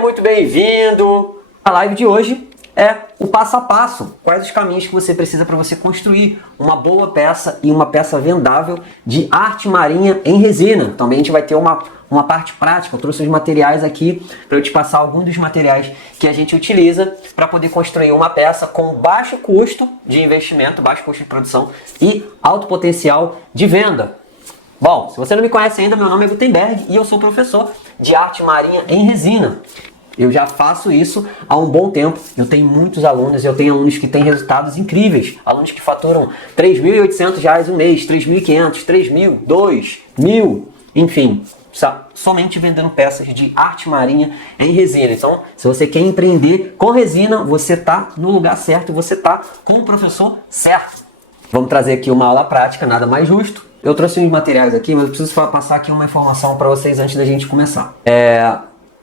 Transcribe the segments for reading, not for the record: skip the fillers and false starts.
Seja muito bem-vindo! A live de hoje é o passo a passo. Quais os caminhos que você precisa para você construir uma boa peça e uma peça vendável de arte marinha em resina. Também a gente vai ter uma parte prática. Eu trouxe os materiais aqui para eu te passar alguns dos materiais que a gente utiliza para poder construir uma peça com baixo custo de investimento, baixo custo de produção e alto potencial de venda. Bom, se você não me conhece ainda, meu nome é Gutenberg e eu sou professor de arte marinha em resina. Eu já faço isso há um bom tempo. Eu tenho muitos alunos, eu tenho alunos que têm resultados incríveis. Alunos que faturam R$ 3.800 um mês, 3.500, 3.000, 2.000, enfim, somente vendendo peças de arte marinha em resina. Então, se você quer empreender com resina, você está no lugar certo, você está com o professor certo. Vamos trazer aqui uma aula prática, nada mais justo. Eu trouxe uns materiais aqui, mas eu preciso passar aqui uma informação para vocês antes da gente começar.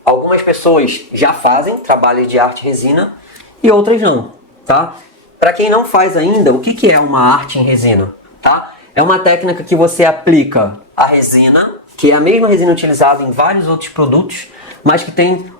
Algumas pessoas já fazem trabalhos de arte resina e outras não, tá? Para quem não faz ainda, o que é uma arte em resina? Tá? É uma técnica que você aplica a resina, que é a mesma resina utilizada em vários outros produtos, mas que tem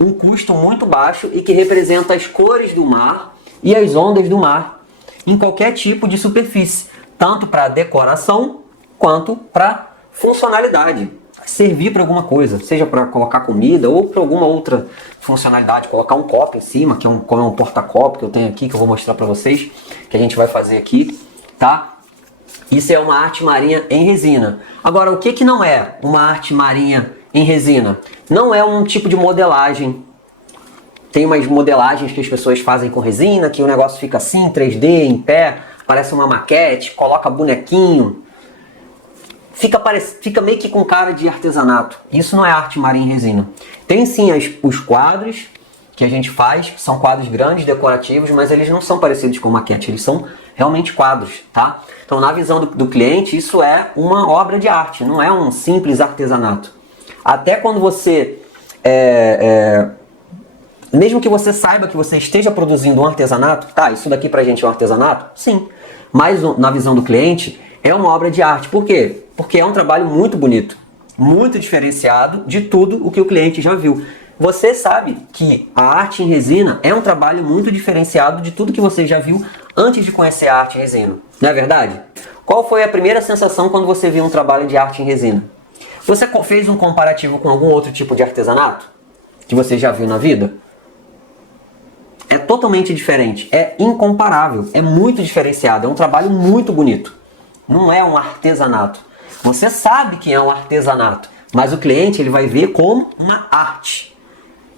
um custo muito baixo e que representa as cores do mar e as ondas do mar em qualquer tipo de superfície, tanto para decoração quanto para funcionalidade. Servir para alguma coisa, seja para colocar comida ou para alguma outra funcionalidade, colocar um copo em cima, que é como um porta-copo que eu tenho aqui, que eu vou mostrar para vocês, que a gente vai fazer aqui, tá? Isso é uma arte marinha em resina. Agora, o que não é uma arte marinha em resina? Não é um tipo de modelagem. Tem umas modelagens que as pessoas fazem com resina, que o negócio fica assim, 3D, em pé, parece uma maquete, coloca bonequinho. Fica meio que com cara de artesanato. Isso não é arte marinha em resina. Tem sim os quadros que a gente faz, são quadros grandes, decorativos, mas eles não são parecidos com maquete, eles são realmente quadros, tá? Então, na visão do cliente, isso é uma obra de arte, não é um simples artesanato. Até quando você... mesmo que você saiba que você esteja produzindo um artesanato, tá, isso daqui pra gente é um artesanato? Sim. Mas na visão do cliente, é uma obra de arte. Por quê? Porque é um trabalho muito bonito, muito diferenciado de tudo o que o cliente já viu. Você sabe que a arte em resina é um trabalho muito diferenciado de tudo que você já viu antes de conhecer a arte em resina. Não é verdade? Qual foi a primeira sensação quando você viu um trabalho de arte em resina? Você fez um comparativo com algum outro tipo de artesanato que você já viu na vida? É totalmente diferente, é incomparável, é muito diferenciado, é um trabalho muito bonito. Não é um artesanato. Você sabe que é um artesanato, mas o cliente ele vai ver como uma arte.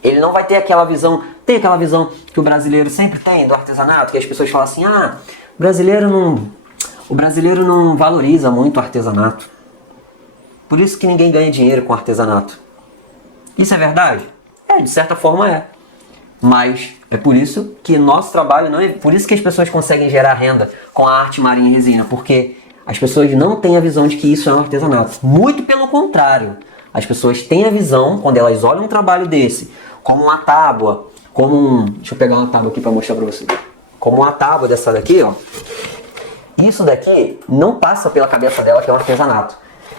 Ele não vai ter aquela visão, tem aquela visão que o brasileiro sempre tem do artesanato, que as pessoas falam assim, o brasileiro não valoriza muito o artesanato. Por isso que ninguém ganha dinheiro com artesanato. Isso é verdade? De certa forma é. Mas é por isso que nosso trabalho não é... Por isso que as pessoas conseguem gerar renda com a arte marinha em resina, porque as pessoas não têm a visão de que isso é um artesanato. Muito pelo contrário. As pessoas têm a visão, quando elas olham um trabalho desse, como uma tábua, deixa eu pegar uma tábua aqui para mostrar para vocês. Como uma tábua dessa daqui, ó. Isso daqui não passa pela cabeça dela que é um artesanato.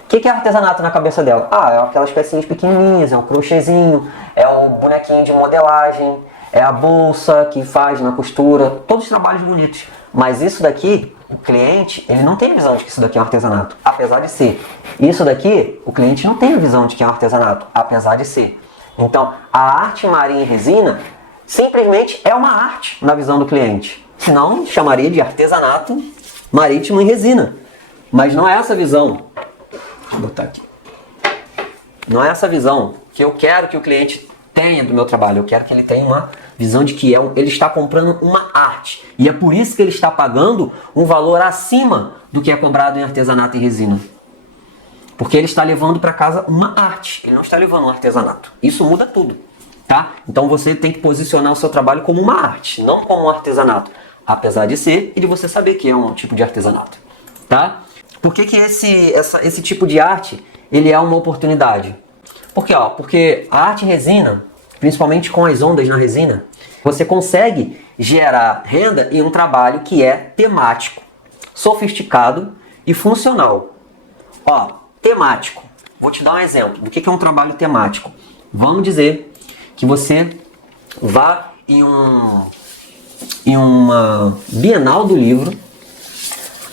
O que é artesanato na cabeça dela? É aquelas pecinhas pequenininhas, é o crochêzinho, é o bonequinho de modelagem, é a bolsa que faz na costura, todos os trabalhos bonitos. Mas isso daqui, o cliente, ele não tem a visão de que isso daqui é um artesanato, apesar de ser. Isso daqui, o cliente não tem a visão de que é um artesanato, apesar de ser. Então, a arte marinha em resina simplesmente é uma arte na visão do cliente. Senão, chamaria de artesanato marítimo em resina. Mas não é essa visão. Deixa eu botar aqui. Não é essa visão que eu quero que o cliente tenha do meu trabalho. Eu quero que ele tenha uma visão de que ele está comprando uma arte. E é por isso que ele está pagando um valor acima do que é cobrado em artesanato em resina. Porque ele está levando para casa uma arte. Ele não está levando um artesanato. Isso muda tudo. Tá? Então você tem que posicionar o seu trabalho como uma arte, não como um artesanato. Apesar de ser e de você saber que é um tipo de artesanato. Tá? Por que esse tipo de arte ele é uma oportunidade? Porque a arte em resina, principalmente com as ondas na resina, você consegue gerar renda em um trabalho que é temático, sofisticado e funcional. Temático. Vou te dar um exemplo do que é um trabalho temático. Vamos dizer que você vá em uma Bienal do livro.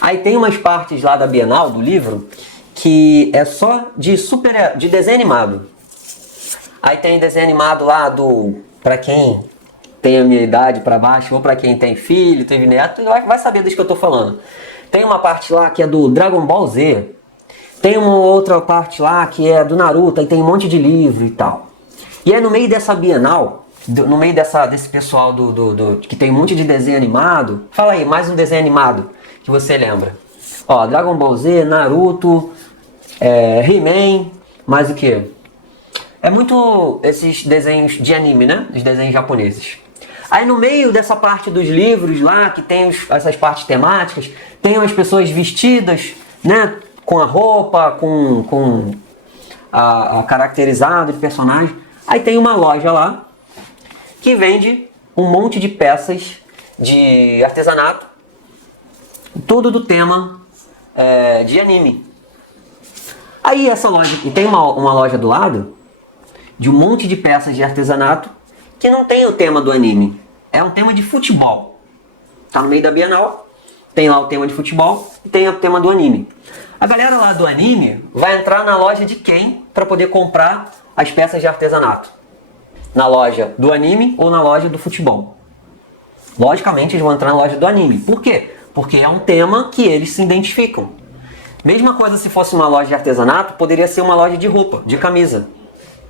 Aí tem umas partes lá da Bienal do livro que é só de desenho animado. Aí tem desenho animado lá para quem tem a minha idade para baixo, ou para quem tem filho, teve neto, vai saber disso que eu tô falando. Tem uma parte lá que é do Dragon Ball Z. Tem uma outra parte lá que é do Naruto, aí tem um monte de livro e tal. E aí no meio dessa Bienal, no meio desse pessoal que tem um monte de desenho animado, fala aí, mais um desenho animado que você lembra. Ó, Dragon Ball Z, Naruto, He-Man, mais o que? É muito esses desenhos de anime, né? Os desenhos japoneses. Aí no meio dessa parte dos livros lá, que tem essas partes temáticas, tem umas pessoas vestidas, né? Com a roupa, com a caracterizado de personagem. Aí tem uma loja lá que vende um monte de peças de artesanato, tudo do tema de anime. Aí essa loja, e tem uma loja do lado de um monte de peças de artesanato que não tem o tema do anime. É um tema de futebol. Tá no meio da Bienal, tem lá o tema de futebol e tem o tema do anime. A galera lá do anime vai entrar na loja de quem para poder comprar as peças de artesanato? Na loja do anime ou na loja do futebol? Logicamente eles vão entrar na loja do anime. Por quê? Porque é um tema que eles se identificam. Mesma coisa se fosse uma loja de artesanato, poderia ser uma loja de roupa, de camisa.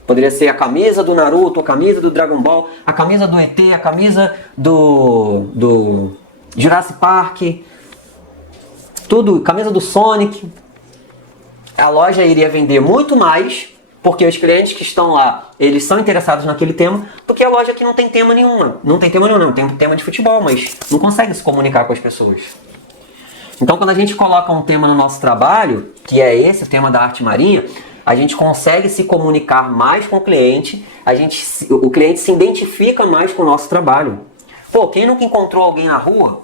Poderia ser a camisa do Naruto, a camisa do Dragon Ball, a camisa do ET, a camisa do Jurassic Park, tudo, camisa do Sonic. A loja iria vender muito mais, porque os clientes que estão lá, eles são interessados naquele tema, do que a loja que não tem tema nenhum. Não tem tema nenhum, não. Tem um tema de futebol, mas não consegue se comunicar com as pessoas. Então, quando a gente coloca um tema no nosso trabalho, que é esse, o tema da arte marinha, a gente consegue se comunicar mais com o cliente, o cliente se identifica mais com o nosso trabalho. Pô, quem nunca encontrou alguém na rua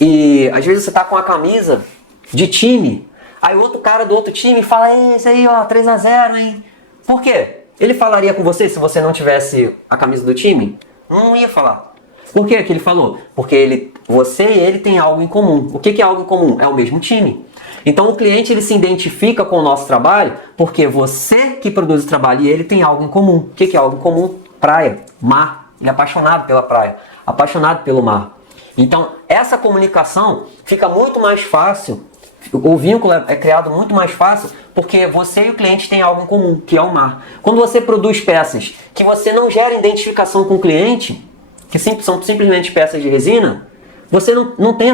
e às vezes você tá com a camisa de time, aí o outro cara do outro time fala, esse aí, ó, 3-0, hein? Por quê? Ele falaria com você se você não tivesse a camisa do time? Não ia falar. Por que que ele falou? Porque você e ele têm algo em comum. O que é algo em comum? É o mesmo time. Então o cliente ele se identifica com o nosso trabalho porque você que produz o trabalho e ele tem algo em comum. O que é algo em comum? Praia, mar. Ele é apaixonado pela praia, apaixonado pelo mar. Então essa comunicação fica muito mais fácil, o vínculo é criado muito mais fácil porque você e o cliente têm algo em comum, que é o mar. Quando você produz peças que você não gera identificação com o cliente, que são simplesmente peças de resina, você não tem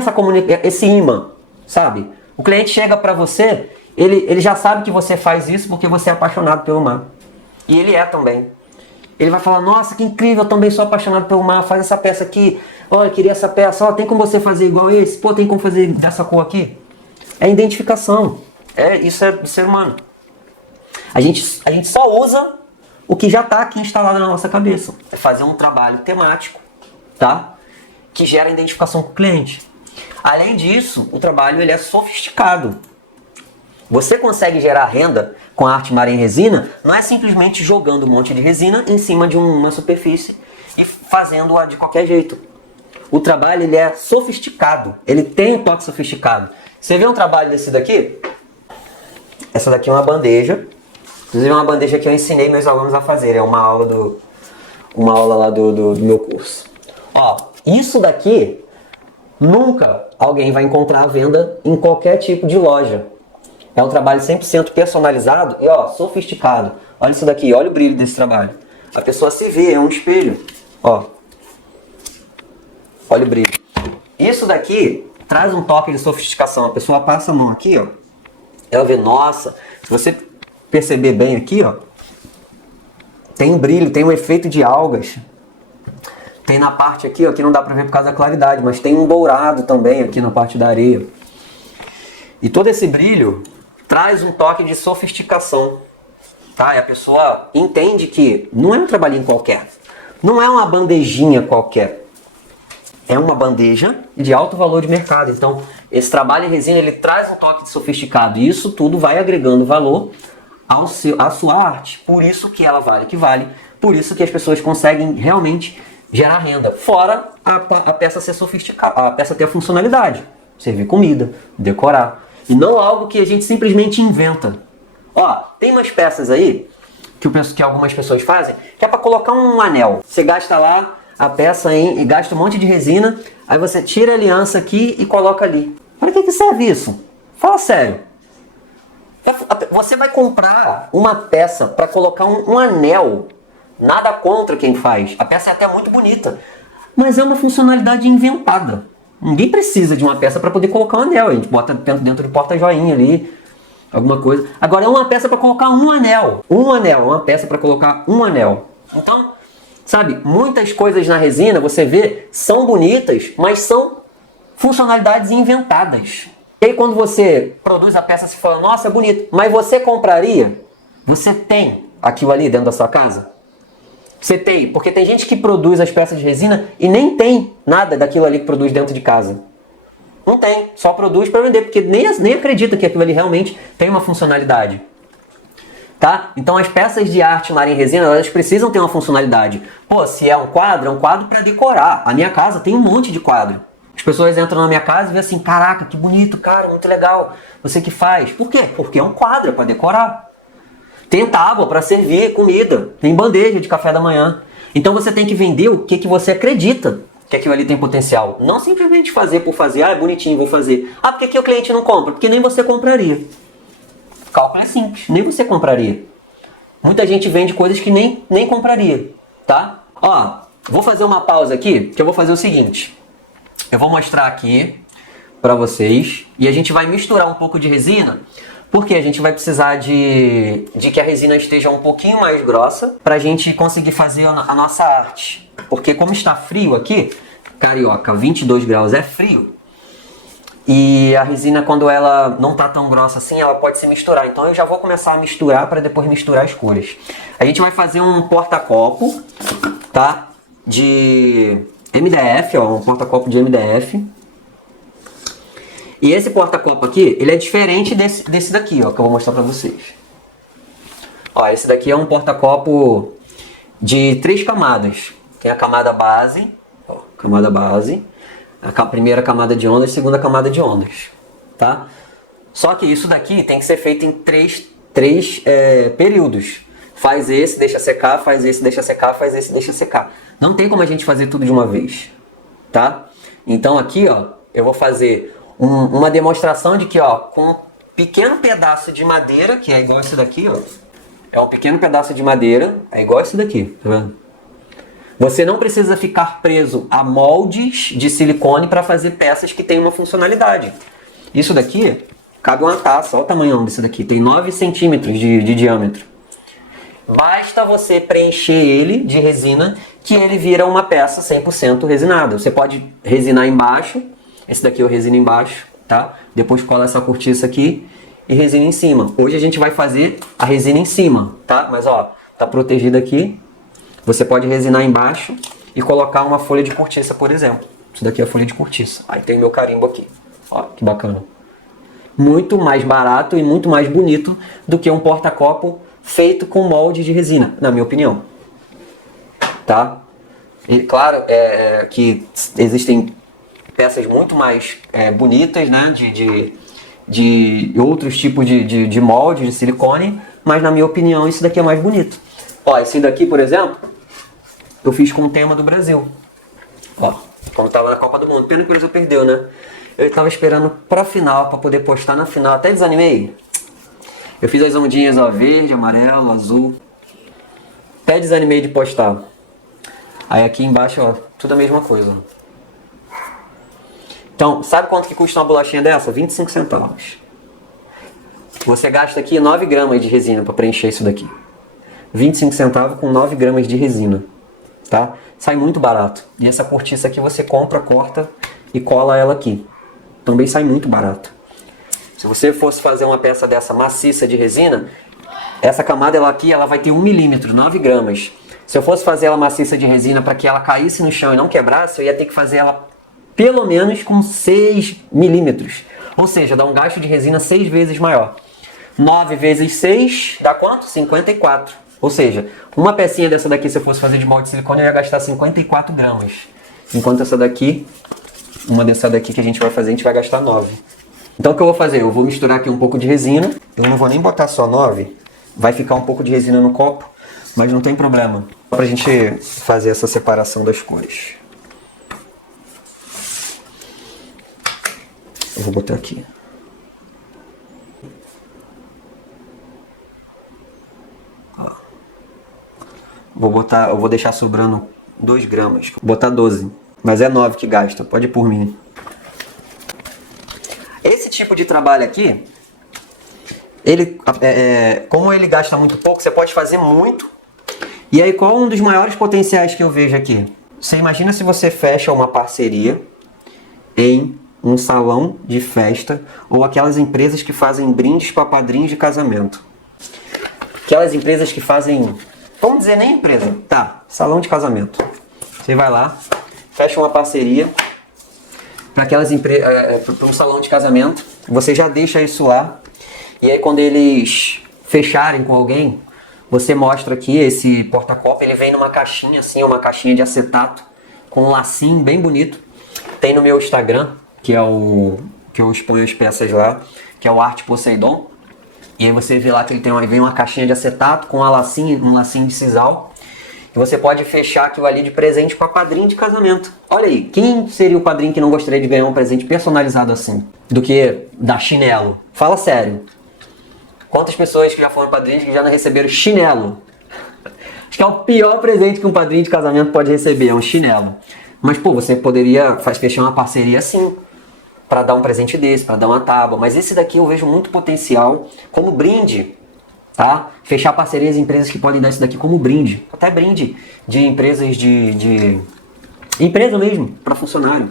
esse imã, sabe? O cliente chega para você, ele já sabe que você faz isso porque você é apaixonado pelo mar. E ele é também. Ele vai falar, nossa, que incrível, eu também sou apaixonado pelo mar, faz essa peça aqui. Olha, eu queria essa peça, ó, tem como você fazer igual esse? Pô, tem como fazer dessa cor aqui? É identificação. Isso é do ser humano. A gente só usa o que já está aqui instalado na nossa cabeça. É fazer um trabalho temático, tá? Que gera identificação com o cliente. Além disso, o trabalho ele é sofisticado. Você consegue gerar renda com a arte marinha em resina, não é simplesmente jogando um monte de resina em cima de uma superfície e fazendo-a de qualquer jeito. O trabalho ele é sofisticado, ele tem um toque sofisticado. Você vê um trabalho desse daqui? Essa daqui é uma bandeja. Inclusive é uma bandeja que eu ensinei meus alunos a fazer. É uma aula lá do meu curso. Ó, isso daqui nunca alguém vai encontrar à venda em qualquer tipo de loja. É um trabalho 100% personalizado e ó, sofisticado. Olha isso daqui, olha o brilho desse trabalho. A pessoa se vê, é um espelho. Ó, olha o brilho. Isso daqui traz um toque de sofisticação. A pessoa passa a mão aqui, ó. Ela vê, nossa, se você perceber bem aqui, ó, tem um brilho, tem um efeito de algas. Tem na parte aqui, ó, que não dá pra ver por causa da claridade, mas tem um dourado também aqui na parte da areia. E todo esse brilho traz um toque de sofisticação, tá? E a pessoa entende que não é um trabalhinho qualquer, não é uma bandejinha qualquer, é uma bandeja de alto valor de mercado. Então, esse trabalho em resina, ele traz um toque de sofisticado e isso tudo vai agregando valor à sua arte. Por isso que ela vale, que vale Por isso que as pessoas conseguem realmente gerar renda. Fora a peça ser sofisticada, a peça ter a funcionalidade. Servir comida, decorar. E não algo que a gente simplesmente inventa. Ó, tem umas peças aí que algumas pessoas fazem, que é para colocar um anel. Você gasta lá a peça e gasta um monte de resina, aí você tira a aliança aqui e coloca ali. Para que serve isso? Fala sério. Você vai comprar uma peça para colocar um anel. Nada contra quem faz. A peça é até muito bonita. Mas é uma funcionalidade inventada. Ninguém precisa de uma peça para poder colocar um anel. A gente bota dentro de porta-joinha ali, alguma coisa. Agora é uma peça para colocar um anel. Um anel, uma peça para colocar um anel. Então, sabe, muitas coisas na resina, você vê, são bonitas, mas são funcionalidades inventadas. E aí quando você produz a peça, você fala, nossa, é bonito. Mas você compraria? Você tem aquilo ali dentro da sua casa? Você tem, porque tem gente que produz as peças de resina e nem tem nada daquilo ali que produz dentro de casa. Não tem, só produz para vender, porque nem acredita que aquilo ali realmente tem uma funcionalidade. Tá? Então as peças de arte marinha em resina, elas precisam ter uma funcionalidade. Pô, se é um quadro para decorar. A minha casa tem um monte de quadro. As pessoas entram na minha casa e veem assim, caraca, que bonito, cara, muito legal. Você que faz. Por quê? Porque é um quadro, é para decorar. Tem tábua para servir comida, tem bandeja de café da manhã. Então você tem que vender o que você acredita que aquilo ali tem potencial. Não simplesmente fazer por fazer, é bonitinho, vou fazer. Por que o cliente não compra? Porque nem você compraria. O cálculo é simples, nem você compraria. Muita gente vende coisas que nem compraria, tá? Ó, vou fazer uma pausa aqui, que eu vou fazer o seguinte. Eu vou mostrar aqui para vocês e a gente vai misturar um pouco de resina. Porque a gente vai precisar de que a resina esteja um pouquinho mais grossa para a gente conseguir fazer a nossa arte. Porque como está frio aqui, carioca, 22 graus é frio. E a resina, quando ela não está tão grossa assim, ela pode se misturar. Então eu já vou começar a misturar para depois misturar as cores. A gente vai fazer um porta-copo, tá? De MDF, ó, um porta-copo de MDF. E esse porta-copo aqui, ele é diferente desse daqui, ó, que eu vou mostrar pra vocês. Ó, esse daqui é um porta-copo de 3 camadas. Tem a camada base, ó, camada base, a primeira camada de ondas, segunda camada de ondas, tá? Só que isso daqui tem que ser feito em três períodos. Faz esse, deixa secar, faz esse, deixa secar, faz esse, deixa secar. Não tem como a gente fazer tudo de uma vez, tá? Então aqui, ó, eu vou fazer uma demonstração de que, ó, com um pequeno pedaço de madeira, que é igual esse daqui, ó. É um pequeno pedaço de madeira, é igual esse daqui, tá vendo? Você não precisa ficar preso a moldes de silicone para fazer peças que têm uma funcionalidade. Isso daqui cabe uma taça, olha o tamanho desse daqui, tem 9 centímetros de diâmetro. Basta você preencher ele de resina que ele vira uma peça 100% resinada. Você pode resinar embaixo. Esse daqui eu resino embaixo, tá? Depois cola essa cortiça aqui e resina em cima. Hoje a gente vai fazer a resina em cima, tá? Mas ó, tá protegido aqui. Você pode resinar embaixo e colocar uma folha de cortiça, por exemplo. Isso daqui é a folha de cortiça. Aí tem meu carimbo aqui. Ó, que bacana. Muito mais barato e muito mais bonito do que um porta-copo feito com molde de resina, na minha opinião. Tá? E claro que existem peças muito mais bonitas, né, de outros tipos de molde, de silicone, mas na minha opinião isso daqui é mais bonito. Ó, esse daqui, por exemplo, eu fiz com o tema do Brasil. Ó, quando tava na Copa do Mundo. Pena que o Brasil perdeu, né? Eu tava esperando pra final, pra poder postar na final. Até desanimei. Eu fiz as ondinhas, ó, verde, amarelo, azul. Até desanimei de postar. Aí aqui embaixo, ó, tudo a mesma coisa. Então, sabe quanto que custa uma bolachinha dessa? 25 centavos. Você gasta aqui 9 gramas de resina para preencher isso daqui. 25 centavos com 9 gramas de resina. Tá? Sai muito barato. E essa cortiça aqui você compra, corta e cola ela aqui. Também sai muito barato. Se você fosse fazer uma peça dessa maciça de resina, essa camada aqui ela vai ter 1 milímetro, 9 gramas. Se eu fosse fazer ela maciça de resina para que ela caísse no chão e não quebrasse, eu ia ter que fazer ela pelo menos com 6 milímetros. Ou seja, dá um gasto de resina 6 vezes maior. 9 vezes 6 dá quanto? 54. Ou seja, uma pecinha dessa daqui, se eu fosse fazer de molde de silicone, eu ia gastar 54 gramas. Enquanto essa daqui, uma dessa daqui que a gente vai fazer, a gente vai gastar 9. Então o que eu vou fazer? Eu vou misturar aqui um pouco de resina. Eu não vou nem botar só 9. Vai ficar um pouco de resina no copo, mas não tem problema. Só pra gente fazer essa separação das cores. Eu vou botar aqui. Eu vou deixar sobrando 2 gramas. Vou botar 12. Mas é 9 que gasta. Pode ir por mim. Esse tipo de trabalho aqui, como ele gasta muito pouco, você pode fazer muito. E aí, qual um dos maiores potenciais que eu vejo aqui? Você imagina se você fecha uma parceria em um salão de festa ou aquelas empresas que fazem brindes para padrinhos de casamento. Aquelas empresas que fazem... Vamos dizer, nem empresa. Tá, salão de casamento. Você vai lá, fecha uma parceria para aquelas empresas, para um salão de casamento. Você já deixa isso lá. E aí quando eles fecharem com alguém, você mostra aqui esse porta-copo. Ele vem numa caixinha assim, uma caixinha de acetato com um lacinho bem bonito. Tem no meu Instagram, que eu exponho as peças lá, que é o Arte Poseidon. E aí você vê lá que ele vem uma caixinha de acetato com um lacinho de sisal. E você pode fechar aquilo ali de presente para padrinho de casamento. Olha aí, quem seria o padrinho que não gostaria de ganhar um presente personalizado assim? Do que dar chinelo? Fala sério. Quantas pessoas que já foram padrinhos que já não receberam chinelo? Acho que é o pior presente que um padrinho de casamento pode receber, é um chinelo. Mas pô, você poderia fechar uma parceria assim, para dar um presente desse, para dar uma tábua. Mas esse daqui eu vejo muito potencial como brinde, tá? Fechar parcerias em empresas que podem dar isso daqui como brinde. Até brinde de empresas de empresa mesmo, para funcionário,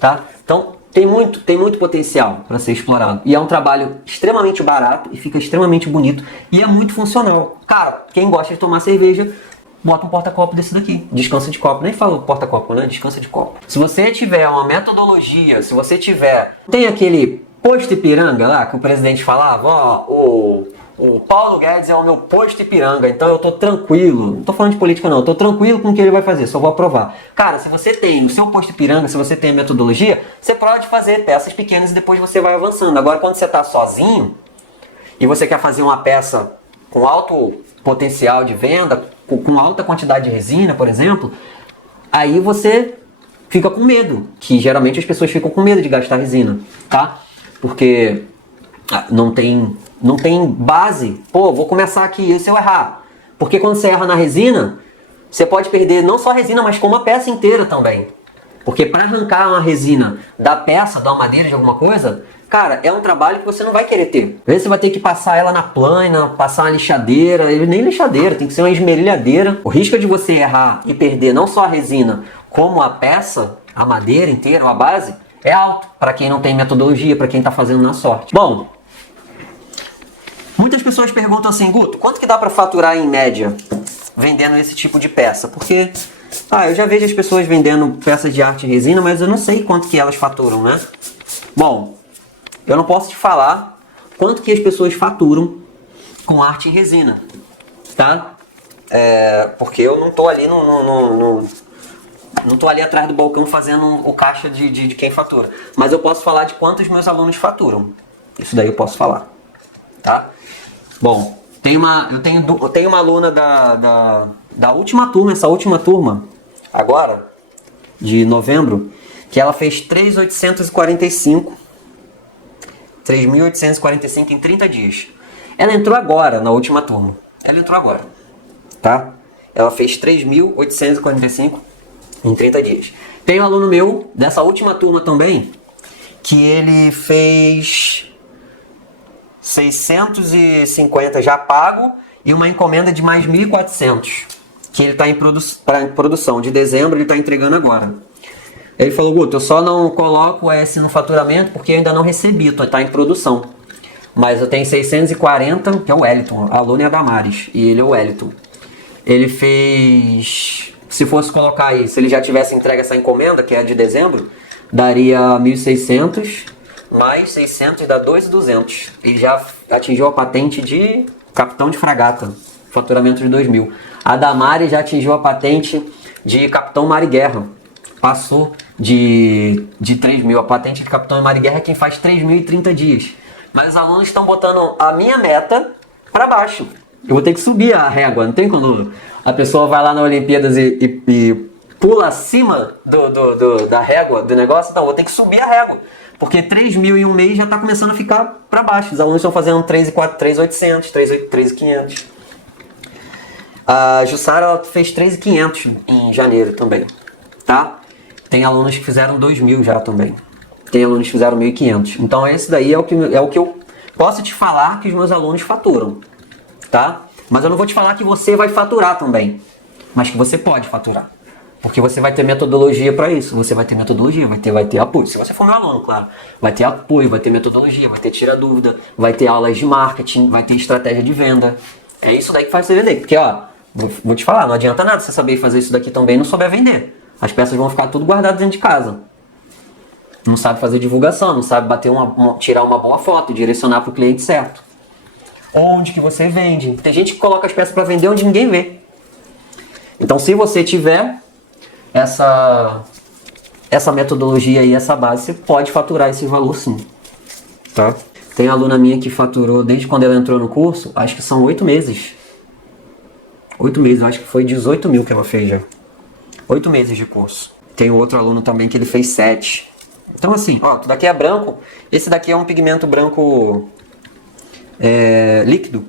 tá? Então tem muito potencial para ser explorado. E é um trabalho extremamente barato e fica extremamente bonito e é muito funcional. Cara, quem gosta de tomar cerveja, bota um porta-copo desse daqui. Descansa de copo. Nem falo porta-copo, né? Descansa de copo. Se você tiver uma metodologia, se você tiver... Tem aquele posto Ipiranga lá, que o presidente falava, ó, o Paulo Guedes é o meu posto Ipiranga, então eu tô tranquilo. Não tô falando de política não, eu tô tranquilo com o que ele vai fazer, só vou aprovar. Cara, se você tem o seu posto Ipiranga, se você tem a metodologia, você pode fazer peças pequenas e depois você vai avançando. Agora, quando você tá sozinho e você quer fazer uma peça com alto potencial de venda, com alta quantidade de resina, por exemplo, aí você fica com medo, que geralmente as pessoas ficam com medo de gastar resina, tá? Porque não tem base. Pô, vou começar aqui, e se eu errar? Porque quando você erra na resina, você pode perder não só a resina, mas como a peça inteira também. Porque para arrancar uma resina da peça, da madeira, de alguma coisa, cara, é um trabalho que você não vai querer ter. Às vezes você vai ter que passar ela na plana, passar uma lixadeira, nem lixadeira, tem que ser uma esmerilhadeira. O risco de você errar e perder não só a resina, como a peça, a madeira inteira, a base, é alto para quem não tem metodologia, para quem está fazendo na sorte. Bom, muitas pessoas perguntam assim, Guto, quanto que dá para faturar em média vendendo esse tipo de peça? Porque, eu já vejo as pessoas vendendo peças de arte em resina, mas eu não sei quanto que elas faturam, né? Bom, eu não posso te falar quanto que as pessoas faturam com arte em resina, tá? Porque eu não tô ali não tô ali atrás do balcão fazendo o caixa de quem fatura. Mas eu posso falar de quantos meus alunos faturam. Isso daí eu posso falar, tá? Bom, eu tenho uma aluna da última turma, essa última turma, agora, de novembro, que ela fez 3.845 em 30 dias. Ela entrou agora, na última turma. Ela entrou agora, tá? Ela fez 3.845 em 30 dias. Tem um aluno meu, dessa última turma também, que ele fez 650 já pago e uma encomenda de mais 1.400, que ele está em produção. De dezembro ele está entregando agora. Ele falou, Guto, eu só não coloco esse no faturamento porque eu ainda não recebi, está em produção. Mas eu tenho 640, que é o Wellington, a aluna é a Damares, e ele é o Wellington. Ele fez, se fosse colocar aí, se ele já tivesse entregue essa encomenda, que é de dezembro, daria 1.600, mais 600 dá 2.200. Ele já atingiu a patente de capitão de fragata. Faturamento de 2.000. A Damari já atingiu a patente de Capitão Mar e Guerra. Passou de 3.000. A patente de Capitão Mar e Guerra é quem faz 3.000 em 30 dias. Mas os alunos estão botando a minha meta para baixo. Eu vou ter que subir a régua. Não tem quando a pessoa vai lá na Olimpíadas e pula acima da régua do negócio. Então, eu vou ter que subir a régua. Porque 3.000 em um mês já está começando a ficar para baixo. Os alunos estão fazendo 3.800, 3.500. A Jussara ela fez 3.500 em janeiro também, tá? Tem alunos que fizeram 2.000 já também. Tem alunos que fizeram 1.500. Então esse daí é o que eu posso te falar que os meus alunos faturam, tá? Mas eu não vou te falar que você vai faturar também, mas que você pode faturar. Porque você vai ter metodologia para isso. Você vai ter metodologia, vai ter apoio. Se você for meu aluno, claro. Vai ter apoio, vai ter metodologia, vai ter tira dúvida, vai ter aulas de marketing, vai ter estratégia de venda. É isso daí que faz você vender. Porque, ó, vou te falar, não adianta nada você saber fazer isso daqui também e não souber vender. As peças vão ficar tudo guardadas dentro de casa. Não sabe fazer divulgação, não sabe bater tirar uma boa foto, direcionar para o cliente certo. Onde que você vende? Tem gente que coloca as peças para vender onde ninguém vê. Então, se você tiver essa metodologia e essa base, você pode faturar esse valor sim. Tá? Tem aluna minha que faturou desde quando ela entrou no curso, acho que são 8 meses. 8 meses, acho que foi 18.000 que ela fez já. 8 meses de curso. Tem outro aluno também que ele fez 7. Então assim, ó, tudo daqui é branco. Esse daqui é um pigmento branco líquido,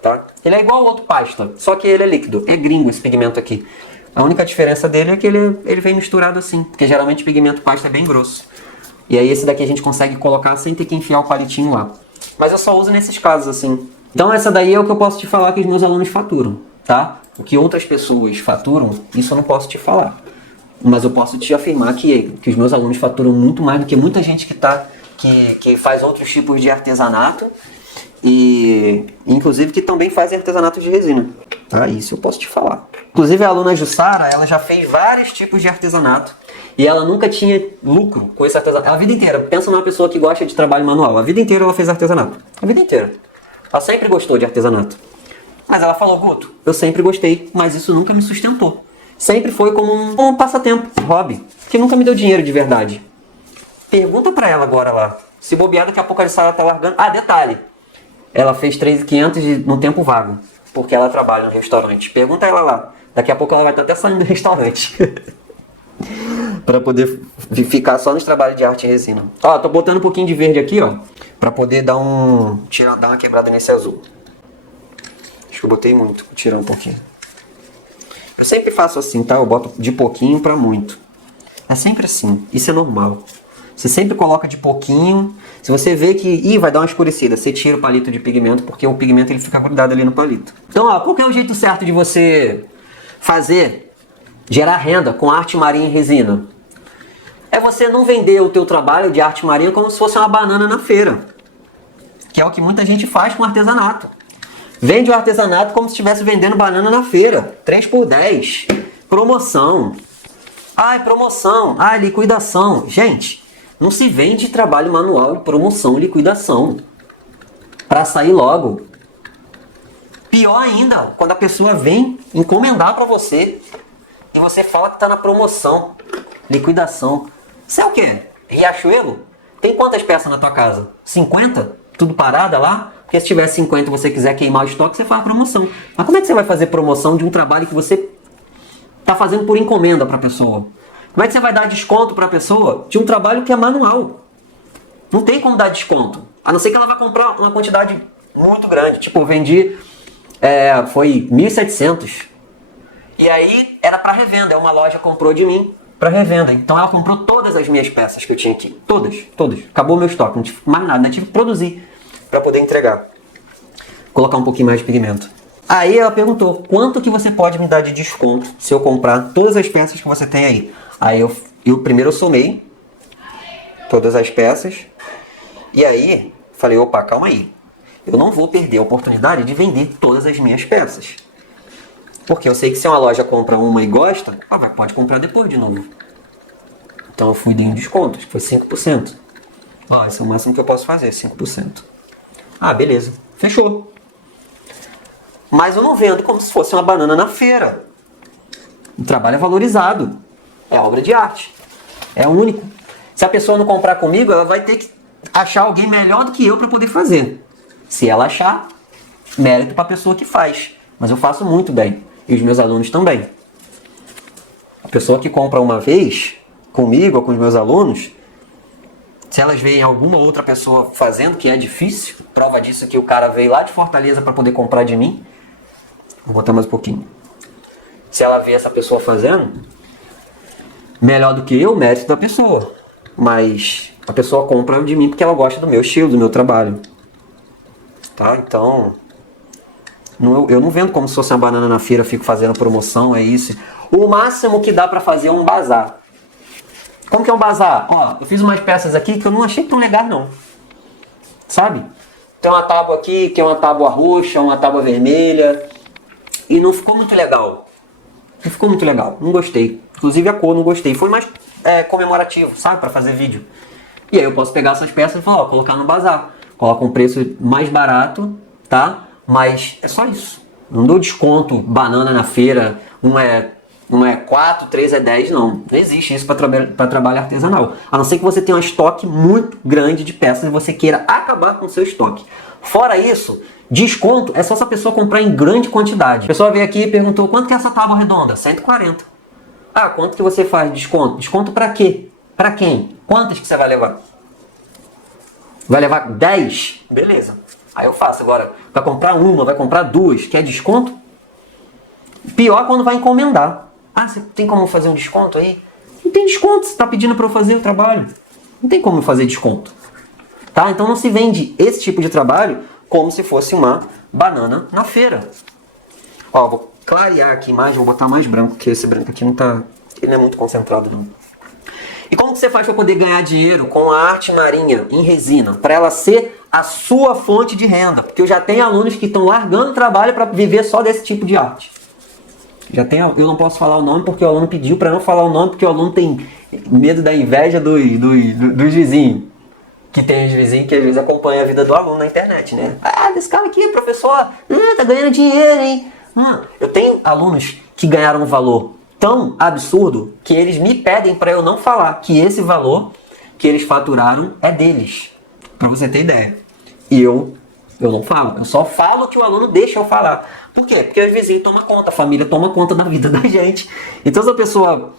tá? Ele é igual ao outro pasta, só que ele é líquido. É gringo esse pigmento aqui. A única diferença dele é que ele vem misturado assim, porque geralmente pigmento pasta é bem grosso. E aí esse daqui a gente consegue colocar sem ter que enfiar o palitinho lá. Mas eu só uso nesses casos assim. Então essa daí é o que eu posso te falar que os meus alunos faturam, tá? O que outras pessoas faturam, isso eu não posso te falar. Mas eu posso te afirmar que os meus alunos faturam muito mais do que muita gente que faz outros tipos de artesanato e inclusive que também fazem artesanato de resina. Tá? Isso eu posso te falar. Inclusive a aluna Jussara, ela já fez vários tipos de artesanato e ela nunca tinha lucro com esse artesanato. A vida inteira. Pensa numa pessoa que gosta de trabalho manual. A vida inteira ela fez artesanato. A vida inteira. Ela sempre gostou de artesanato. Mas ela falou, Guto, eu sempre gostei, mas isso nunca me sustentou. Sempre foi como um passatempo, um hobby, que nunca me deu dinheiro de verdade. Pergunta pra ela agora lá. Se bobear, daqui a pouco a Jussara tá largando. Ah, detalhe. Ela fez 3.500 no tempo vago, porque ela trabalha no restaurante. Pergunta ela lá. Daqui a pouco ela vai estar até saindo do restaurante. Pra poder ficar só nos trabalhos de arte e resina. Ó, tô botando um pouquinho de verde aqui, ó. Pra poder dar uma quebrada nesse azul. Acho que eu botei muito. Vou tirar um pouquinho. Eu sempre faço assim, tá? Eu boto de pouquinho pra muito. É sempre assim. Isso é normal. Você sempre coloca de pouquinho. Se você vê que vai dar uma escurecida, você tira o palito de pigmento, porque o pigmento ele fica grudado ali no palito. Então, ó, qual que é o jeito certo de você gerar renda com arte marinha e resina? É você não vender o teu trabalho de arte marinha como se fosse uma banana na feira. Que é o que muita gente faz com artesanato. Vende o artesanato como se estivesse vendendo banana na feira. 3 por 10. Promoção. Ai, promoção. Ai, liquidação. Gente, não se vende trabalho manual, promoção, liquidação. Para sair logo. Pior ainda, quando a pessoa vem encomendar para você e você fala que está na promoção, liquidação. Isso é o quê? Riachuelo? Tem quantas peças na tua casa? 50? Tudo parada lá? Porque se tiver 50 e você quiser queimar o estoque, você faz promoção. Mas como é que você vai fazer promoção de um trabalho que você está fazendo por encomenda para a pessoa? Como é que você vai dar desconto para a pessoa de um trabalho que é manual? Não tem como dar desconto. A não ser que ela vá comprar uma quantidade muito grande. Tipo, eu vendi, foi 1.700. E aí era para revenda. Uma loja comprou de mim para revenda. Então ela comprou todas as minhas peças que eu tinha aqui. Todas. Acabou o meu estoque. Não tive mais nada. Não tive que produzir para poder entregar. Colocar um pouquinho mais de pigmento. Aí ela perguntou, quanto que você pode me dar de desconto se eu comprar todas as peças que você tem aí? Aí eu primeiro somei todas as peças. E aí falei, opa, calma aí. Eu não vou perder a oportunidade de vender todas as minhas peças. Porque eu sei que se uma loja compra uma e gosta, ela pode comprar depois de novo. Então eu fui em desconto, que foi 5%. Ó, esse é o máximo que eu posso fazer, 5%. Ah, beleza. Fechou. mas eu não vendo como se fosse uma banana na feira. O trabalho é valorizado, é obra de arte, é único. Se a pessoa não comprar comigo, ela vai ter que achar alguém melhor do que eu para poder fazer. Se ela achar, mérito para a pessoa que faz. Mas eu faço muito bem, e os meus alunos também. A pessoa que compra uma vez comigo ou com os meus alunos, se elas veem alguma outra pessoa fazendo, que é difícil, prova disso é que o cara veio lá de Fortaleza para poder comprar de mim. Vou botar mais um pouquinho. Se ela vê essa pessoa fazendo, melhor do que eu, mérito da pessoa. Mas a pessoa compra de mim porque ela gosta do meu estilo, do meu trabalho. Tá? Então, eu não vendo como se fosse uma banana na feira, fico fazendo promoção, é isso. O máximo que dá pra fazer é um bazar. Como que é um bazar? Ó, eu fiz umas peças aqui que eu não achei tão legal não. Sabe? Tem uma tábua aqui, que é uma tábua roxa, uma tábua vermelha. E não ficou muito legal. Não ficou muito legal. Não gostei. Inclusive a cor não gostei. Foi mais comemorativo, sabe? Pra fazer vídeo. E aí eu posso pegar essas peças e falar, ó, colocar no bazar. Coloca um preço mais barato, tá? Mas é só isso. Não dou desconto, banana na feira, não é 4, 3 é 10, não. Não existe isso para trabalho artesanal. A não ser que você tenha um estoque muito grande de peças e você queira acabar com o seu estoque. Fora isso, desconto é só se a pessoa comprar em grande quantidade. A pessoa veio aqui e perguntou, quanto que é essa tábua redonda? 140. Ah, quanto que você faz de desconto? Desconto para quê? Para quem? Quantas que você vai levar? Vai levar 10? Beleza. Aí eu faço. Agora, vai comprar uma, vai comprar duas, quer desconto? Pior quando vai encomendar. Ah, você tem como fazer um desconto aí? Não tem desconto, você está pedindo para eu fazer o trabalho. Não tem como fazer desconto. Tá? Então não se vende esse tipo de trabalho como se fosse uma banana na feira. Ó, vou clarear aqui mais, vou botar mais branco, porque esse branco aqui não tá... Ele não é muito concentrado, não. E como que você faz para poder ganhar dinheiro com a arte marinha em resina? Para ela ser a sua fonte de renda. Porque eu já tenho alunos que estão largando trabalho para viver só desse tipo de arte. Eu não posso falar o nome porque o aluno pediu para não falar o nome, porque o aluno tem medo da inveja dos vizinhos. Que tem os vizinhos que às vezes acompanham a vida do aluno na internet, né? Ah, desse cara aqui, professor, tá ganhando dinheiro, hein? Eu tenho alunos que ganharam um valor tão absurdo que eles me pedem para eu não falar que esse valor que eles faturaram é deles. Para você ter ideia. E eu não falo. Eu só falo que o aluno deixa eu falar. Por quê? Porque os vizinhos tomam conta, a família toma conta da vida da gente. Então se a pessoa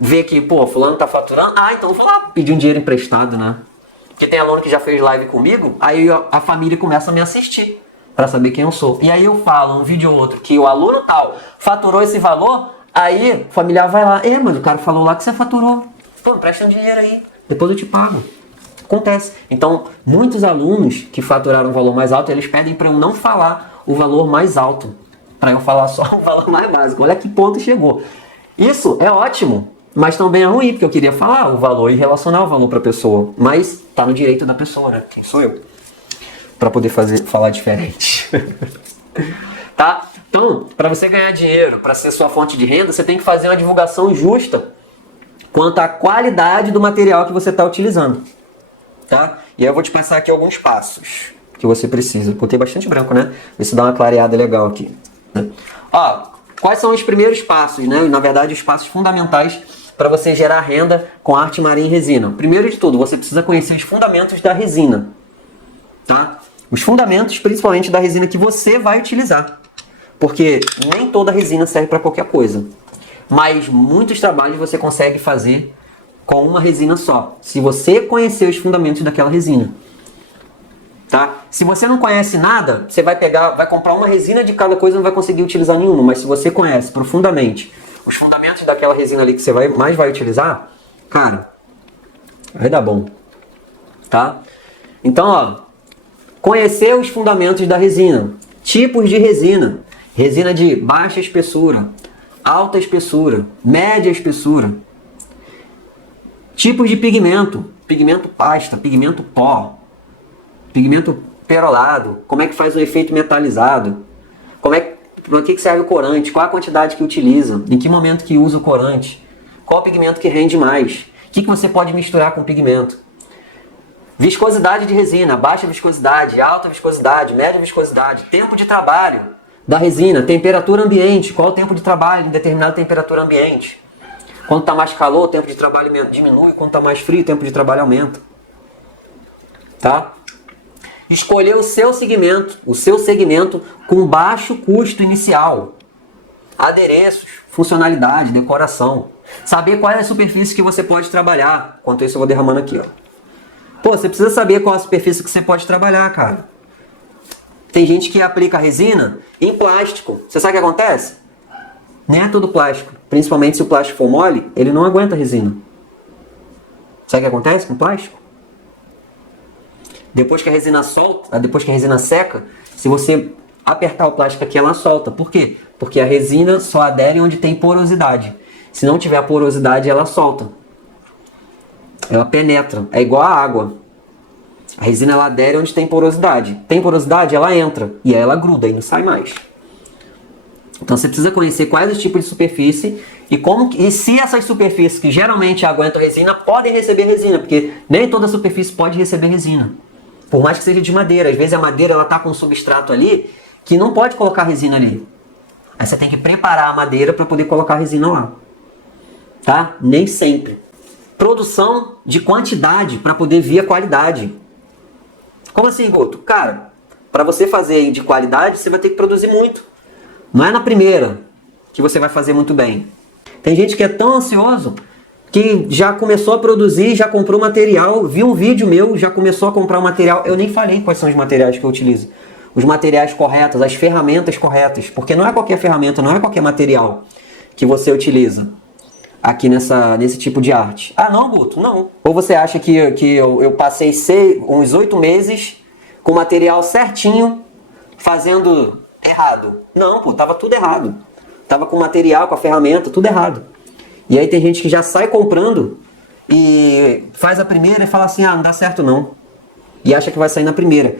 vê que, pô, fulano tá faturando, então eu vou lá pedir um dinheiro emprestado, né? Porque tem aluno que já fez live comigo, aí a família começa a me assistir para saber quem eu sou. E aí eu falo um vídeo ou outro que o aluno tal faturou esse valor, aí o familiar vai lá, mas o cara falou lá que você faturou. Pô, empresta um dinheiro aí, depois eu te pago. Acontece. Então, muitos alunos que faturaram um valor mais alto, eles pedem para eu não falar o valor mais alto, para eu falar só o valor mais básico. Olha que ponto chegou. Isso é ótimo, mas também é ruim, porque eu queria falar o valor e relacionar o valor para a pessoa. Mas tá no direito da pessoa, né? Quem sou eu? Para poder falar diferente. Tá? Então, para você ganhar dinheiro, para ser sua fonte de renda, você tem que fazer uma divulgação justa quanto à qualidade do material que você está utilizando. Tá? E aí eu vou te passar aqui alguns passos que você precisa. Botei bastante branco, né? Ver se dá uma clareada legal aqui. Né? Ó, quais são os primeiros passos, né? Na verdade, os passos fundamentais para você gerar renda com arte marinha e resina. Primeiro de tudo, você precisa conhecer os fundamentos da resina. Tá? Os fundamentos, principalmente da resina que você vai utilizar. Porque nem toda resina serve para qualquer coisa. Mas muitos trabalhos você consegue fazer com uma resina só, se você conhecer os fundamentos daquela resina. Tá? Se você não conhece nada, você vai comprar uma resina de cada coisa e não vai conseguir utilizar nenhuma. Mas se você conhece profundamente os fundamentos daquela resina ali que você mais vai utilizar, cara, vai dar bom. Tá? Então, ó, conhecer os fundamentos da resina. Tipos de resina. Resina de baixa espessura, alta espessura, média espessura. Tipos de pigmento. Pigmento pasta, pigmento pó, pigmento perolado. Como é que faz o efeito metalizado. Para que serve o corante, qual a quantidade que utiliza, em que momento que usa o corante, qual o pigmento que rende mais, o que você pode misturar com o pigmento. Viscosidade de resina, baixa viscosidade, alta viscosidade, média viscosidade, tempo de trabalho. da resina. Temperatura ambiente, qual é o tempo de trabalho em determinada temperatura ambiente. Quando está mais calor, o tempo de trabalho diminui, quando está mais frio, o tempo de trabalho aumenta. Tá? Escolher o seu segmento com baixo custo inicial. Adereços, funcionalidade, decoração. Saber qual é a superfície que você pode trabalhar. Enquanto isso eu vou derramando aqui, ó. Pô, você precisa saber qual é a superfície que você pode trabalhar, cara. Tem gente que aplica resina em plástico. Você sabe o que acontece? Nem é todo plástico. Principalmente se o plástico for mole, ele não aguenta resina. Sabe o que acontece com o plástico? Depois que a resina solta, depois que a resina seca, se você apertar o plástico aqui, ela solta. Por quê? Porque a resina só adere onde tem porosidade. Se não tiver porosidade, ela solta. Ela penetra. É igual a água. A resina ela adere onde tem porosidade. Tem porosidade, ela entra. E aí ela gruda e não sai mais. Então você precisa conhecer quais os tipos de superfície e se essas superfícies que geralmente aguentam resina podem receber resina. Porque nem toda superfície pode receber resina. Por mais que seja de madeira. Às vezes a madeira está com um substrato ali que não pode colocar resina ali. Aí você tem que preparar a madeira para poder colocar resina lá. Tá? Nem sempre. Produção de quantidade para poder vir a qualidade. Como assim, Guto? Cara, para você fazer de qualidade, você vai ter que produzir muito. Não é na primeira que você vai fazer muito bem. Tem gente que é tão ansioso que já começou a produzir, já comprou material, viu um vídeo meu, já começou a comprar o material. Eu nem falei quais são os materiais que eu utilizo. Os materiais corretos, as ferramentas corretas. Porque não é qualquer ferramenta, não é qualquer material que você utiliza aqui nesse tipo de arte. Ah, não, Guto? Não. Ou você acha que eu passei uns 8 meses com o material certinho, fazendo errado? Não, pô, tava tudo errado. Tava com o material, com a ferramenta, tudo errado. E aí tem gente que já sai comprando e faz a primeira e fala assim, ah, não dá certo não. E acha que vai sair na primeira.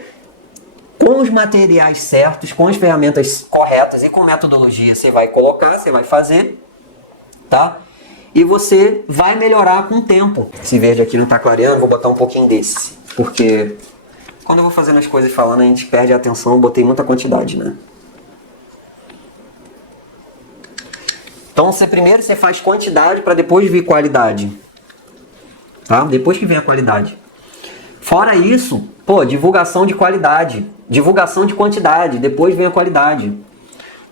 Com os materiais certos, com as ferramentas corretas e com metodologia, você vai colocar, você vai fazer, tá? E você vai melhorar com o tempo. Esse verde aqui não tá clareando, vou botar um pouquinho desse. Porque quando eu vou fazendo as coisas falando, a gente perde a atenção, eu botei muita quantidade, né? Então primeiro você faz quantidade para depois vir qualidade. Tá? Depois que vem a qualidade. Fora isso, pô, divulgação de qualidade. Divulgação de quantidade, depois vem a qualidade.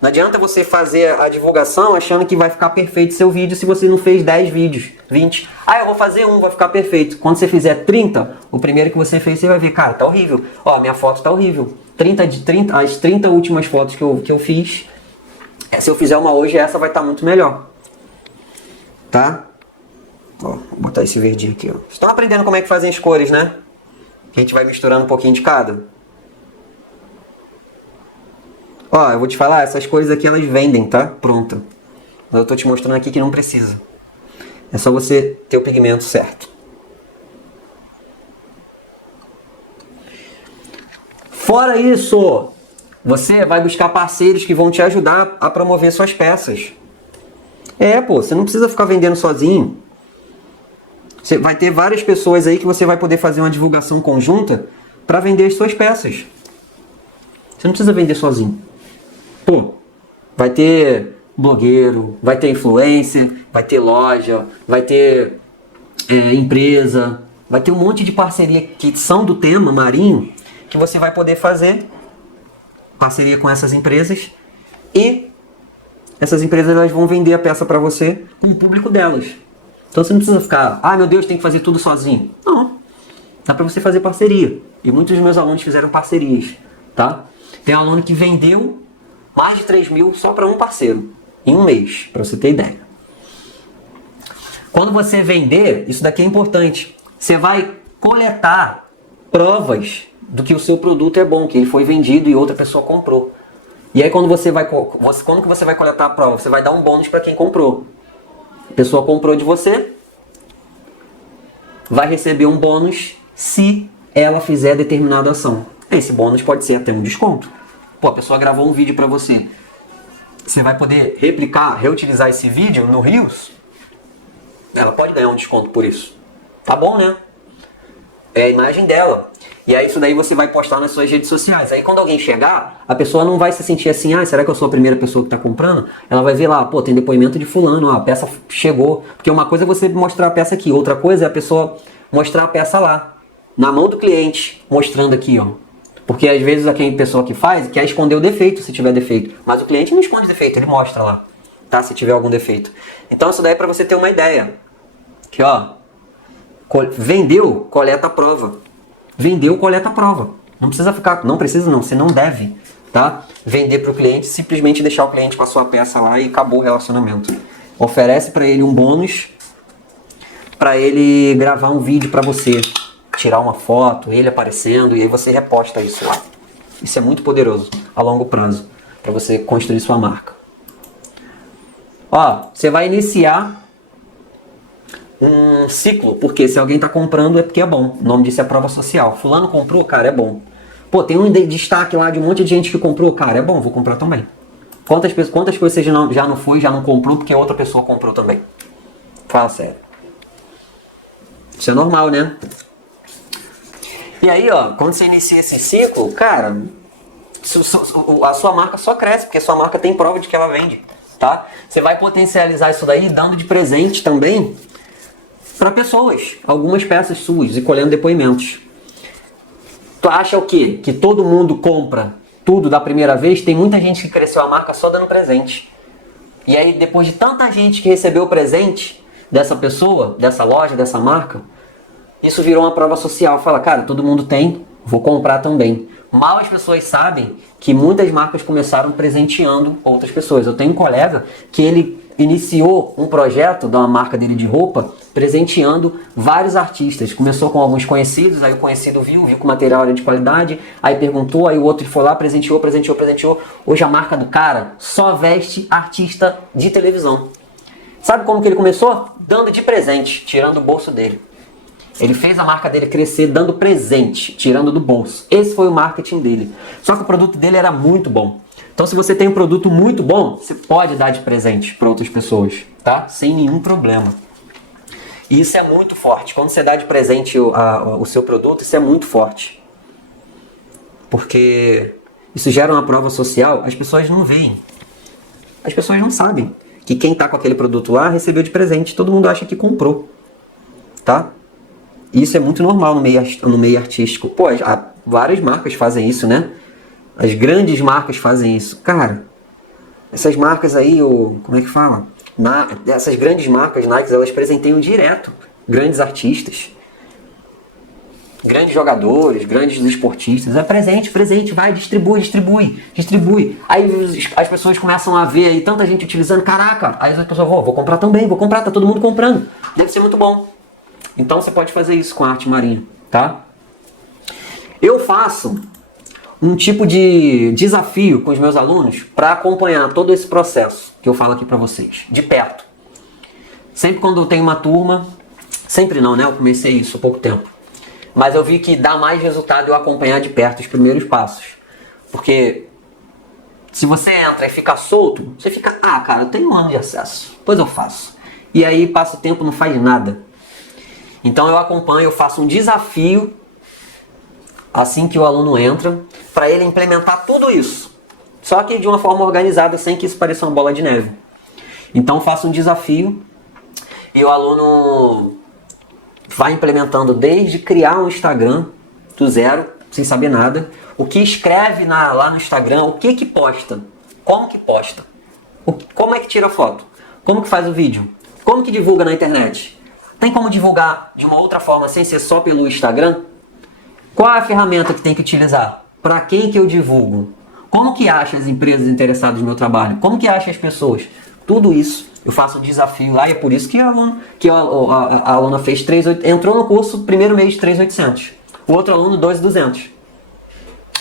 Não adianta você fazer a divulgação achando que vai ficar perfeito seu vídeo se você não fez 10 vídeos, 20. Ah, eu vou fazer um, vai ficar perfeito. Quando você fizer 30, o primeiro que você fez, você vai ver, cara, tá horrível. Ó, minha foto tá horrível. As 30 últimas fotos que eu fiz, se eu fizer uma hoje, essa vai estar muito melhor. Tá? Ó, vou botar esse verdinho aqui, ó. Vocês estão aprendendo como é que fazem as cores, né? Que a gente vai misturando um pouquinho de cada. Ó, eu vou te falar, essas cores aqui elas vendem, tá? Pronta. Mas eu tô te mostrando aqui que não precisa. É só você ter o pigmento certo. Fora isso, você vai buscar parceiros que vão te ajudar a promover suas peças. É, pô, você não precisa ficar vendendo sozinho. Você vai ter várias pessoas aí que você vai poder fazer uma divulgação conjunta para vender as suas peças. Você não precisa vender sozinho. Pô, vai ter blogueiro, vai ter influencer, vai ter loja, vai ter empresa, vai ter um monte de parceria que são do tema marinho que você vai poder fazer parceria com essas empresas e essas empresas elas vão vender a peça para você com o público delas. Então você não precisa ficar, ah meu Deus, tem que fazer tudo sozinho. Não, dá para você fazer parceria. E muitos dos meus alunos fizeram parcerias, tá? Tem um aluno que vendeu mais de 3 mil só para um parceiro, em um mês, para você ter ideia. Quando você vender, isso daqui é importante, você vai coletar provas do que o seu produto é bom, que ele foi vendido e outra pessoa comprou. E aí quando você vai coletar a prova, você vai dar um bônus para quem comprou. A pessoa comprou de você, vai receber um bônus se ela fizer determinada ação. Esse bônus pode ser até um desconto. Pô, a pessoa gravou um vídeo para você. Você vai poder reutilizar esse vídeo no Reels? Ela pode ganhar um desconto por isso. Tá bom, né? é a imagem dela. E aí isso daí você vai postar nas suas redes sociais. Aí quando alguém chegar, a pessoa não vai se sentir assim, ah, será que eu sou a primeira pessoa que está comprando? Ela vai ver lá, pô, tem depoimento de fulano, ó, a peça chegou. Porque uma coisa é você mostrar a peça aqui, outra coisa é a pessoa mostrar a peça lá, na mão do cliente, mostrando aqui, ó. Porque às vezes a pessoa que faz quer esconder o defeito, se tiver defeito. Mas o cliente não esconde defeito, ele mostra lá, tá? Se tiver algum defeito. Então isso daí é para você ter uma ideia. Aqui, ó. Vendeu, coleta a prova. Vendeu, coleta a prova. Não precisa ficar, não precisa não, você não deve, tá? Vender para o cliente, simplesmente deixar o cliente com a sua peça lá e acabou o relacionamento. Oferece para ele um bônus, para ele gravar um vídeo para você, tirar uma foto, ele aparecendo, e aí você reposta isso lá. Isso é muito poderoso a longo prazo, para você construir sua marca. Ó, você vai iniciar um ciclo, porque se alguém está comprando é porque é bom. O nome disso é prova social. Fulano comprou, cara, é bom. Pô, tem um destaque lá de um monte de gente que comprou, cara, é bom, vou comprar também. Quantas coisas você já não comprou porque outra pessoa comprou também? Fala sério. Isso é normal, né? E aí, ó, quando você inicia esse ciclo, cara, a sua marca só cresce, porque a sua marca tem prova de que ela vende, tá? Você vai potencializar isso daí dando de presente também para pessoas, algumas peças suas, e colhendo depoimentos. Tu acha o quê? Que todo mundo compra tudo da primeira vez? Tem muita gente que cresceu a marca só dando presente. E aí, depois de tanta gente que recebeu o presente dessa pessoa, dessa loja, dessa marca, isso virou uma prova social. Fala, cara, todo mundo tem, vou comprar também. Mal as pessoas sabem que muitas marcas começaram presenteando outras pessoas. Eu tenho um colega que ele iniciou um projeto da marca dele de roupa, presenteando vários artistas. Começou com alguns conhecidos, aí o conhecido viu que o material era de qualidade, aí perguntou, aí o outro foi lá, presenteou. Hoje a marca do cara só veste artista de televisão. Sabe como que ele começou? Dando de presente, tirando do bolso dele. Ele fez a marca dele crescer dando presente, tirando do bolso. Esse foi o marketing dele. Só que o produto dele era muito bom. Então, se você tem um produto muito bom, você pode dar de presente para outras pessoas, tá? Sem nenhum problema. E isso é muito forte. Quando você dá de presente o seu produto, isso é muito forte. Porque isso gera uma prova social, as pessoas não veem. As pessoas não sabem que quem está com aquele produto lá recebeu de presente. Todo mundo acha que comprou, tá? Isso é muito normal no meio artístico. Pô, várias marcas fazem isso, né? As grandes marcas fazem isso. Cara, essas marcas aí, como é que fala? Essas grandes marcas, Nike, elas presenteiam direto grandes artistas, grandes jogadores, grandes esportistas. É presente, vai, distribui. Aí as pessoas começam a ver aí tanta gente utilizando. Caraca, aí as pessoas vão comprar também, tá todo mundo comprando. Deve ser muito bom. Então você pode fazer isso com a arte marinha, tá? Eu faço um tipo de desafio com os meus alunos para acompanhar todo esse processo que eu falo aqui para vocês, de perto. Sempre quando eu tenho uma turma, sempre não, né? Eu comecei isso há pouco tempo. Mas eu vi que dá mais resultado eu acompanhar de perto os primeiros passos. Porque se você entra e fica solto, você fica, cara, eu tenho um ano de acesso, depois eu faço. E aí passa o tempo, não faz nada. Então eu acompanho, eu faço um desafio assim que o aluno entra, para ele implementar tudo isso. Só que de uma forma organizada, sem que isso pareça uma bola de neve. Então eu faço um desafio e o aluno vai implementando desde criar um Instagram do zero, sem saber nada, o que escreve lá no Instagram, o que posta, como que posta, como é que tira foto, como que faz o vídeo, como que divulga na internet. Tem como divulgar de uma outra forma sem ser só pelo Instagram? Qual é a ferramenta que tem que utilizar? Para quem que eu divulgo? Como que acha as empresas interessadas no meu trabalho? Como que acha as pessoas? Tudo isso eu faço um desafio lá e é por isso que a aluna fez 3.800, entrou no curso primeiro mês de 3.800. O outro aluno 2.200.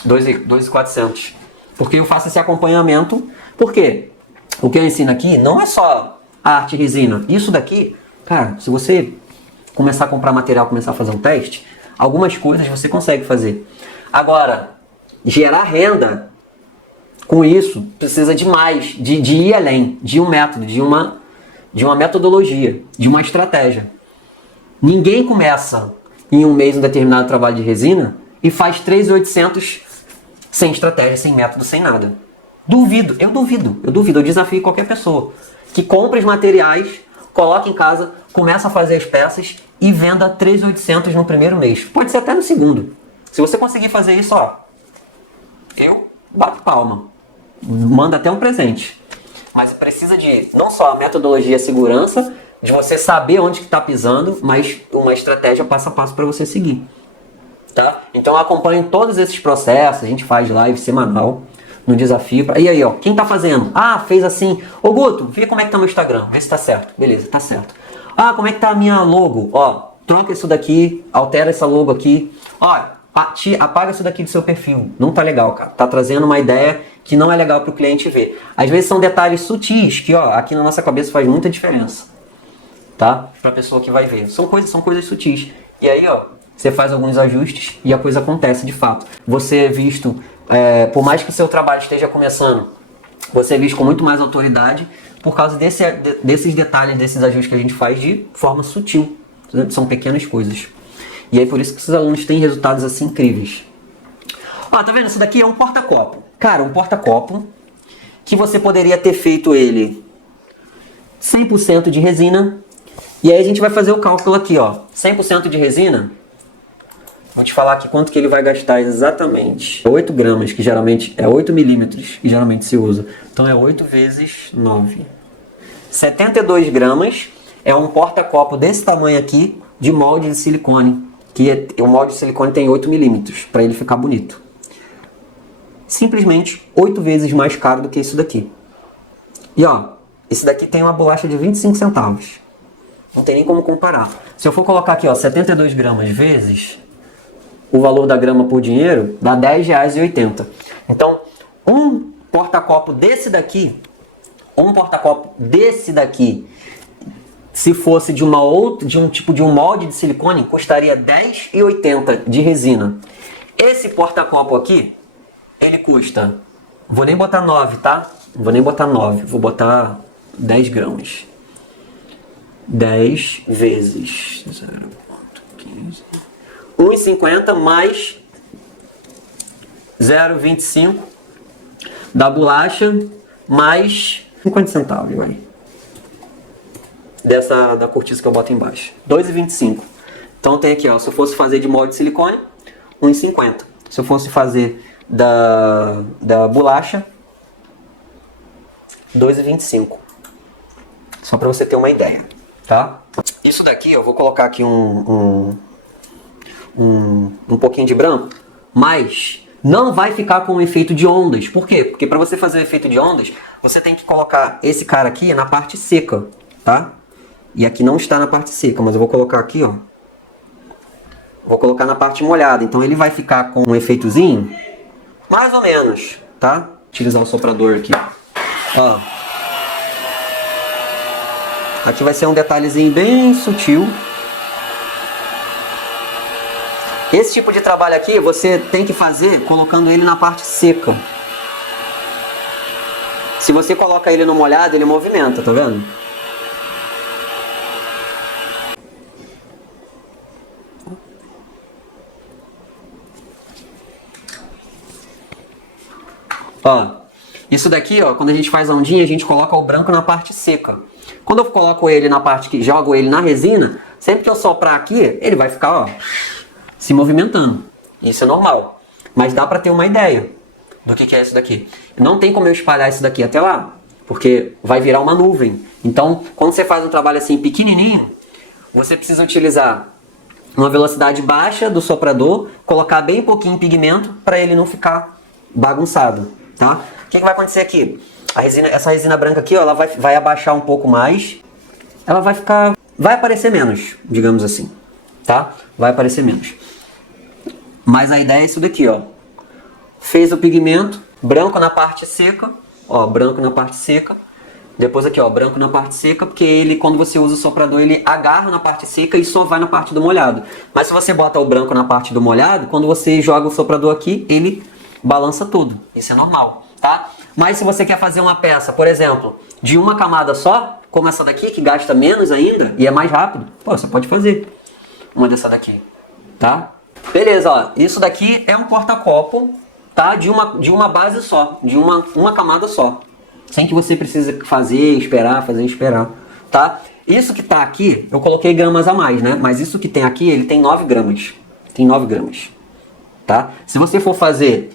2.400. Porque eu faço esse acompanhamento. Por quê? O que eu ensino aqui não é só arte e resina. Isso daqui, cara, se você começar a comprar material, começar a fazer um teste, algumas coisas você consegue fazer. Agora, gerar renda com isso precisa de mais, de ir além, de um método, de uma metodologia, de uma estratégia. Ninguém começa em um mês um determinado trabalho de resina e faz 3.800 sem estratégia, sem método, sem nada. Duvido, eu desafio qualquer pessoa que compre os materiais, coloque em casa, começa a fazer as peças e venda 3.800 no primeiro mês. Pode ser até no segundo. Se você conseguir fazer isso, ó, eu bato palma. Manda até um presente. Mas precisa de não só a metodologia e a segurança, de você saber onde que está pisando, mas uma estratégia passo a passo para você seguir. Tá? Então eu acompanho todos esses processos, a gente faz live semanal no desafio. E aí, ó, quem tá fazendo? Ah, fez assim. Ô Guto, vê como é que tá meu Instagram, vê se tá certo. Beleza, tá certo. Ah, como é que tá a minha logo? Ó, troca isso daqui, altera essa logo aqui. Ó, apaga isso daqui do seu perfil. Não tá legal, cara. Tá trazendo uma ideia que não é legal pro cliente ver. Às vezes são detalhes sutis que, ó, aqui na nossa cabeça faz muita diferença. Tá? Pra pessoa que vai ver. São coisas sutis. E aí, ó, você faz alguns ajustes e a coisa acontece de fato. Você é visto, por mais que o seu trabalho esteja começando, você é visto com muito mais autoridade por causa desses detalhes, desses ajustes que a gente faz de forma sutil. São pequenas coisas. E aí por isso que esses alunos têm resultados assim incríveis. Ó, tá vendo? Isso daqui é um porta-copo. Cara, um porta-copo que você poderia ter feito ele 100% de resina. E aí a gente vai fazer o cálculo aqui, ó. 100% de resina. Vou te falar aqui quanto que ele vai gastar exatamente. 8 gramas, que geralmente é 8 milímetros, que geralmente se usa. Então é 8 vezes 9. 72 gramas é um porta-copo desse tamanho aqui, de molde de silicone. O molde de silicone tem 8 milímetros, para ele ficar bonito. Simplesmente 8 vezes mais caro do que isso daqui. E ó, esse daqui tem uma bolacha de 25 centavos. Não tem nem como comparar. Se eu for colocar aqui, ó, 72 gramas vezes o valor da grama por dinheiro, dá R$10,80. Então, um porta-copo desse daqui, se fosse de um tipo de um molde de silicone, custaria R$10,80 de resina. Esse porta-copo aqui, ele custa, vou nem botar 9, tá? Vou nem botar 9, vou botar 10 gramas. 10 vezes 0,15. 1,50 mais 0,25 da bolacha mais 50 centavos aí. Da cortiça que eu boto embaixo. 2,25. Então tem aqui, ó, se eu fosse fazer de molde de silicone, 1,50. Se eu fosse fazer da bolacha, 2,25. Só para você ter uma ideia, tá? Isso daqui, eu vou colocar aqui um pouquinho de branco, mas não vai ficar com o efeito de ondas. Por quê? Porque para você fazer o efeito de ondas, você tem que colocar esse cara aqui na parte seca, tá? E aqui não está na parte seca, mas eu vou colocar aqui, ó. Vou colocar na parte molhada, então ele vai ficar com um efeitozinho, mais ou menos, tá? Vou utilizar o soprador aqui. Ó. Aqui vai ser um detalhezinho bem sutil. Esse tipo de trabalho aqui você tem que fazer colocando ele na parte seca. Se você coloca ele no molhado, ele movimenta, tá vendo? Ó, isso daqui, ó, quando a gente faz a ondinha, a gente coloca o branco na parte seca. Quando eu coloco ele na parte que jogo ele na resina, sempre que eu soprar aqui, ele vai ficar, ó, se movimentando. Isso é normal. Mas dá pra ter uma ideia do que é isso daqui. Não tem como eu espalhar isso daqui até lá, porque vai virar uma nuvem. Então, quando você faz um trabalho assim pequenininho, você precisa utilizar uma velocidade baixa do soprador, colocar bem pouquinho pigmento para ele não ficar bagunçado, tá? O que vai acontecer aqui? Essa resina branca aqui, ó, ela vai abaixar um pouco mais. Ela vai aparecer menos, digamos assim, tá? Vai aparecer menos. Mas a ideia é isso daqui, ó. Fez o pigmento, branco na parte seca, ó, branco na parte seca. Depois aqui, ó, branco na parte seca, porque ele, quando você usa o soprador, ele agarra na parte seca e só vai na parte do molhado. Mas se você bota o branco na parte do molhado, quando você joga o soprador aqui, ele balança tudo. Isso é normal, tá? Mas se você quer fazer uma peça, por exemplo, de uma camada só, como essa daqui, que gasta menos ainda e é mais rápido, pô, você pode fazer uma dessa daqui. tá? Beleza, ó, isso daqui é um porta-copo, tá? De uma base só, de uma camada só. Sem que você precise fazer, esperar, tá? Isso que tá aqui, eu coloquei gramas a mais, né? Mas isso que tem aqui, ele tem 9 gramas. Tem 9 gramas, tá? Se você for fazer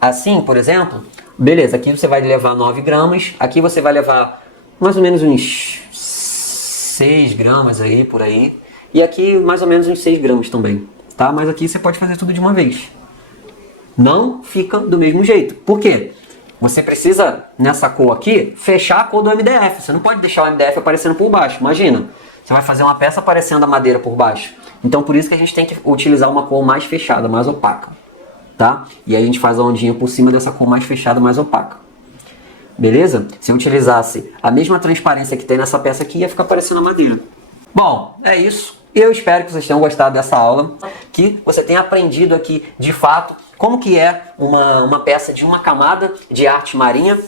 assim, por exemplo, beleza, aqui você vai levar 9 gramas, aqui você vai levar mais ou menos uns 6 gramas aí, por aí. E aqui mais ou menos uns 6 gramas também, tá? Mas aqui você pode fazer tudo de uma vez. Não fica do mesmo jeito. Por quê? Você precisa, nessa cor aqui, fechar a cor do MDF. Você não pode deixar o MDF aparecendo por baixo. Imagina, você vai fazer uma peça aparecendo a madeira por baixo. Então por isso que a gente tem que utilizar uma cor mais fechada, mais opaca, tá? E aí a gente faz a ondinha por cima dessa cor mais fechada, mais opaca. Beleza? Se eu utilizasse a mesma transparência que tem nessa peça aqui, ia ficar parecendo a madeira. Bom, é isso. Eu espero que vocês tenham gostado dessa aula, que você tenha aprendido aqui, de fato, como que é uma peça de uma camada de arte marinha,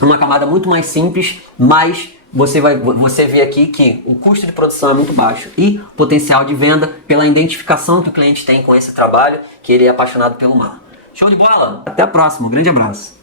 uma camada muito mais simples, mas você vê aqui que o custo de produção é muito baixo e potencial de venda pela identificação que o cliente tem com esse trabalho, que ele é apaixonado pelo mar. Show de bola? Até a próxima, um grande abraço.